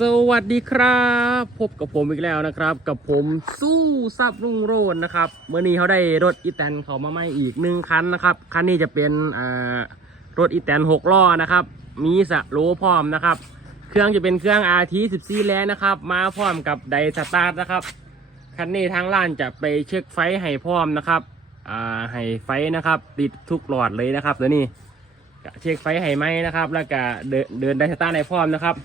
สวัสดีครับ พบกับผมอีกแล้วนะครับ กับผมสู้ซับรุ่งโรจน์นะครับเมื่อนี้เขาได้รถอีแตนเขามาใหม่อีกหนึ่งคันนะครับคันนี้จะเป็นรถอีแตนหกล้อนะครับ มีสโลพร้อมนะครับ เครื่องจะเป็นเครื่อง RT 14แล้วนะครับ มาพร้อมกับไดสตาร์ทนะครับคันนี้ทางร้านจะไปเช็คไฟให้พร้อมนะครับให้ไฟนะครับติดทุกหลอดเลยนะครับเดี๋ยวนี้เช็คไฟให้ไหมนะครับ แล้วก็เดินเดินไดสตาร์ทให้พร้อมนะครับ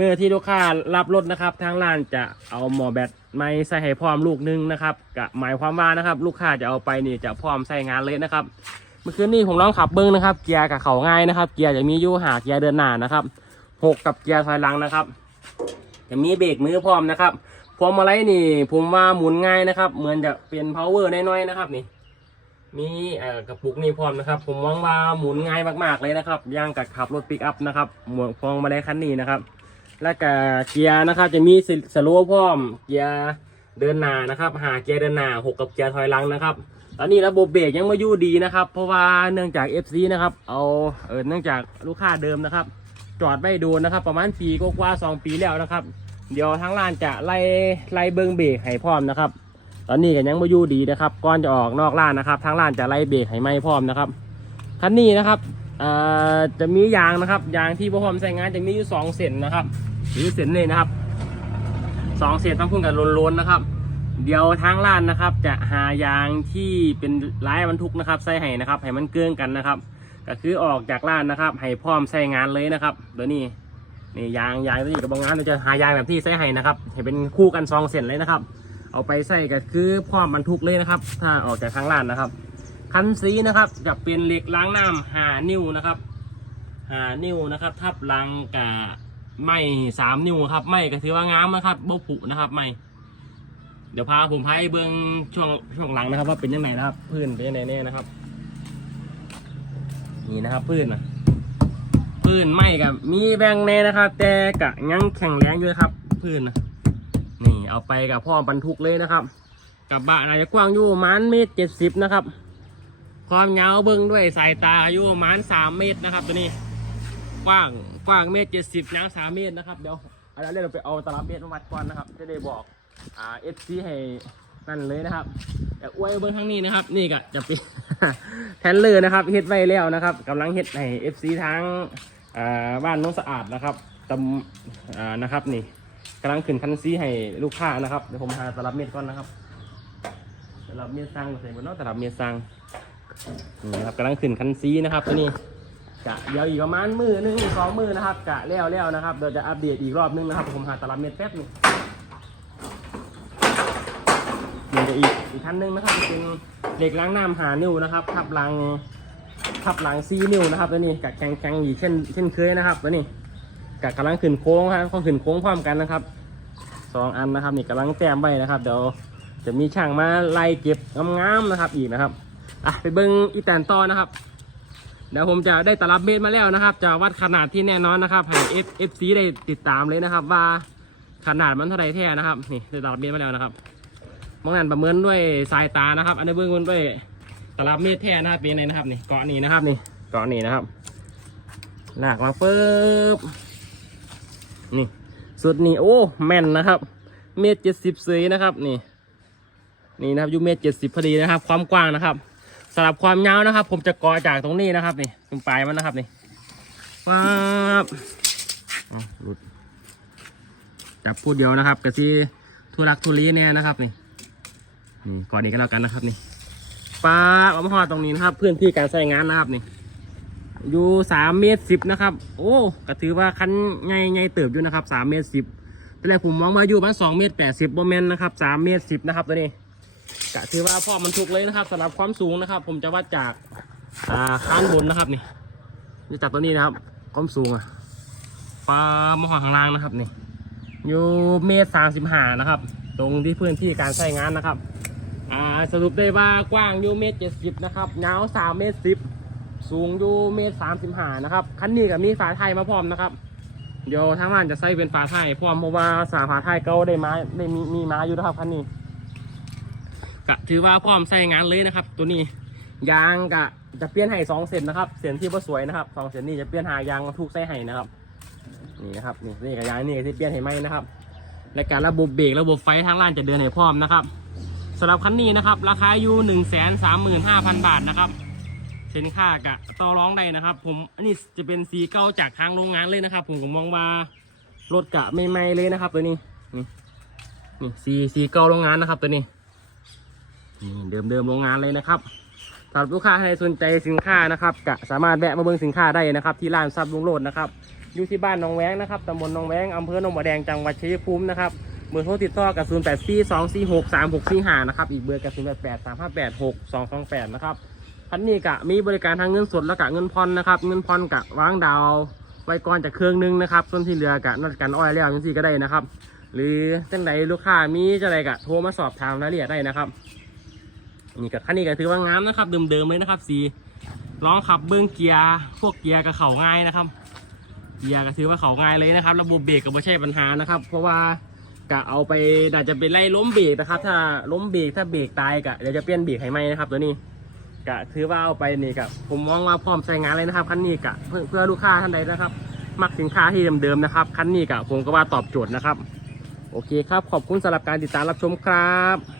เมื่อที่ลูกค้ารับรถนะครับ ทางร้านจะเอาหมอแบตไม้ใส่ให้พร้อมลูกนึงนะครับก็หมายความว่านะครับ ลูกค้าจะเอาไปนี่จะพร้อมใส่งานเลยนะครับ เมื่อคืนนี้ผมลองขับเบิ้งนะครับ เกียร์กับเขาง่ายนะครับ เกียร์จะมียู่หาเกียร์เดินหน้านะครับหกกับเกียร์ถอยหลังนะครับจะมีเบรกมือพร้อมนะครับพวงมาลัยนี่ ผมว่าหมุนง่ายนะครับ เหมือนจะเป็น power น้อยๆนะครับนี่ มีกระปุกนี่พร้อมนะครับ ผมหวังว่าหมุนง่ายมากๆเลยนะครับย่างกับขับรถปิกอัพนะครับหมวกพวงมาลัยคันนี้นะครับ แล้วก็เกียร์นะครับ จะมีสโลว์พร้อม เกียร์เดินหน้านะครับ หาเกียร์เดินหน้าหกกับเกียร์ถอยหลังนะครับตอนนี้ระบบเบรกยังไม่ยู่ดีนะครับ เพราะว่าเนื่องจาก FC นะครับ เอาเออเนื่องจากลูกค้าเดิมนะครับ จอดไว้ดูนะครับ ประมาณปีกว่าสองปีแล้วนะครับ เดี๋ยวทางร้านจะไล่ไล่เบิ้งเบรกให้พร้อมนะครับ ตอนนี้ก็ยังไม่ยู่ดีนะครับก่อนจะออกนอกร้านนะครับทางร้านจะไล่เบรกให้ไม่พร้อมนะครับคันนี้นะครับ จะมียางนะครับ ยางที่พร้อมใช้งานจะมีอยู่สองเส้นนะครับหรือเส้นเลยนะครับสองเส้นต้องพุ่งกันล้นๆนะครับ เดี๋ยวทางร้านนะครับ จะหายางที่เป็นลายบรรทุกนะครับใส่ให้นะครับให้มันเกื้องกันนะครับ ก็คือออกจากร้านนะครับให้พร้อมใช้งานเลยนะครับเดี๋ยวนี้นี่ยางยางตัวนี้กับบางงานเราจะหายางแบบที่ใส่ให้นะครับให้เป็นคู่กันสองเส้นเลยนะครับ เอาไปใส่ก็คือพร้อมบรรทุกเลยนะครับ ถ้าออกจากทางร้านนะครับ คันสีนะครับจะเป็นเหล็กล้างน้ำหานิ้วนะครับหานิ้วนะครับ ทับลังกับไม้สามนิ้วครับไม้ก็ถือว่างามนะครับบ่ผุนะครับไม้เดี๋ยวพาผมพาให้เบื้องช่วงช่วงหลังนะครับ ว่าเป็นยังไงนะครับ พื้นเป็นยังไงแน่นะครับ นี่นะครับพื้นนะพื้นไม้กับมีแบงแน่นะครับ แต่กะยังแข็งแรงอยู่ครับ พื้นนะนี่เอาไปกับพ่อบรรทุกเลยนะครับ กับบะอาจจะกว้างอยู่มาณเมตรเจ็ดสิบนะครับ ความยาวเบิ้งด้วยสายตาอยู่ประมาณสามเมตรนะครับ ตัวนี้กว้างกว้างเมตรเจ็ดสิบยาวสามเมตรนะครับเดี๋ยวอาเดี๋ยวเราไปเอาตลับเมตรมาวัดก่อนนะครับจะได้บอกอ่าเอฟซีให้นั่นเลยนะครับแต่อวยเบิ้งทางนี้นะครับ นี่ก็จะเป็นแทนเลอร์นะครับเฮ็ดไว้แล้วนะครับกำลังเฮ็ดให้เอฟซีทางอ่าบ้านน้นสะอาดนะครับตำอ่านะครับนี่กำลังขึ้นคันซีให้ลูกค้านะครับเดี๋ยวผมหาตลับเมตรก่อนนะครับตลับเมตรสั่งใส่บนนาะตลับเมตรสั่ง นี่ครับกำลังขึ้นคันซีนะครับตัวนี้กะเดี๋ยวอีกประมาณมือหนึงสองมือนะครับกะแล้วแล้วนะครับเดี๋ยวจะอัปเดตอีกรอบนึงนะครับผมหาตลับเมตรแป๊บหนึงเดี๋ยวจะอีกอีกคันหนึงนะครับเป็นเหล็กล้างน้ำหานิ้วนะครับทับลังทับลังซีนิ้วนะครับตัวนี้กะแข็งแข็งอีกเช่นเช่นเคยนะครับตัวนี้กะกำลังขึ้นโค้งครับต้องขึ้นโค้งพร้อมกันนะครับสองอันนะครับนี่กำลังแต้มไว้นะครับเดี๋ยวจะมีช่างมาไล่เก็บงามๆนะครับอีกนะครับ อะไปเบิ้งอีแตนต่อนะครับเดี๋ยวผมจะได้ตลับเมตรมาแล้วนะครับ จะวัดขนาดที่แน่นอนนะครับให้ F F C ได้ติดตามเลยนะครับ ว่าขนาดมันเท่าไรแท้นะครับนี่ได้ตลับเมตรมาแล้วนะครับมองนั่นประเมินด้วยสายตานะครับ อันนี้เบิ้งบนด้วยตลับเมตรแท้นะครับเป็นไงนะครับนี่เกาะนี่นะครับนี่เกาะนี่นะครับหลากมาปุ๊บนี่สุดนี่โอ้แม่นนะครับ เมตรเจ็ดสิบสีนะครับนี่นี่นะครับยูเมตรเจ็ดสิบพอดีนะครับ ความกว้างนะครับำหรับความยาวนะครับ ผมจะกอจากตรงนี้นะครับนี่ตรงปลายมันนะครับนี่ป๊าบหลุดจับพูดเดียวนะครับกระซีทุรักทุลีเนี่ยนะครับนี่นี่ก่อนนี้ก็แล้วกันนะครับนี่ป๊าบเอามาห่อตรงนี้นะครับ พื้นที่การใช้งานนะครับนี่ อยู่สามเมตรสิบนะครับ โอ้ก็ถือว่าคันไงไงเติบอยู่นะครับสามเมตรสิบแต่แรกผมมองมาอยู่ประมาณสองเมตรแปดสิบโมเมนต์นะครับสามเมตรสิบนะครับตัวนี้ กะถือว่าพ่อมันถูกเลยนะครับสำหรับความสูงนะครับ ผมจะวัดจากอ่าข้างบนนะครับนี่นี่จากตัวนี้นะครับ ความสูงอะปลามหาข้างล่างนะครับนี่อยู่เมตรสามสิบห้านะครับ ตรงที่พื้นที่การใช้งานนะครับอ่าสรุปได้ว่ากว้างอยู่เมตรเจ็ดสิบนะครับยาวสามเมตรสิบสูงอยู่เมตรสามสิบห้านะครับคันนี้กับมีฝาไทยมาพร้อมนะครับเดี๋ยวทางบ้านจะใส่เป็นฝาไทยพร้อมเพราะว่าสาฝาไทยเก่าได้มาได้มีมีมาอยู่นะครับคันนี้ กะถือว่าพร้อมใส่งานเลยนะครับ ตัวนี้ยางกะจะเปลี่ยนให้สองเส้นนะครับเส้นที่ว่าสวยนะครับสองเส้นนี้จะเปลี่ยนหายางทุกใส่ให้นะครับนี่นะครับนี่นี่กระยางนี่ที่เปลี่ยนให้ไหมนะครับ และการระบบเบรกระบบไฟทางล่างจะเดินให้พร้อมนะครับสำหรับคันนี้นะครับ ราคาอยู่หนึ่งแสนสามหมื่นห้าพันบาทนะครับสินค้ากะต่อร้องได้นะครับ ผมอันนี้จะเป็นสีเก่าจากทางโรงงานเลยนะครับ ผมก็มองว่ารถกะไม่ไหม้เลยนะครับ ตัวนี้นี่นี่สีสีเก่าโรงงานนะครับ ตัวนี้ นี่เดิมเดิมๆโรงงานเลยนะครับสำหรับลูกค้าใครสนใจสินค้านะครับกะสามารถแวะมาเบิ่งสินค้าได้นะครับ ที่ร้านซับลุงโรดนะครับอยู่ที่บ้านหนองแวงนะครับตำบลหนองแวงอำเภอหนองบัวแดงจังหวัดชัยภูมินะครับเบอร์โทรติดต่อกับ0 8 4 2 4 6 3 6 4 5นะครับอีกเบอร์กับ0 8 8 3 5 8 6 2 2 8นะครับคันนี้กะมีบริการทางเงินสดและกะเงินผ่อนนะครับเงินผ่อนกะวางดาวไว้ก่อนจากเครื่องหนึงนะครับส่วนที่เหลือกะนอกจากกันอ้อยแล้วยังสี่ก็ได้นะครับ หรือจังใดลูกค้ามีจะไรกะโทรมาสอบถามรายละเอียดได้นะครับ นี่กับคันนี้ก็ถือว่างามนะครับ เดิมๆเลยนะครับสีล้องขับเบื้องเกียร์พวกเกียร์กับเข่าง่ายนะครับ เกียร์ก็ถือว่าเขาง่ายเลยนะครับ ระบบเบรกก็ไม่ใช่ปัญหานะครับ เพราะว่ากะเอาไปอาจจะเป็นไล่ล้มเบรกนะครับ ถ้าล้มเบรกถ้าเบรกตายกะเดี๋ยวจะเปลี่ยนเบรกให้ไหมนะครับตัวนี้กะถือว่าเอาไปนี่กะผมมองว่าพร้อมใช้งานเลยนะครับคันนี้กะเพื่อเพื่อลูกค้าท่านใดนะครับ มักสินค้าที่เดิมๆนะครับคันนี้กะผมก็ว่าตอบโจทย์นะครับ โอเคครับขอบคุณสำหรับการติดตามรับชมครับ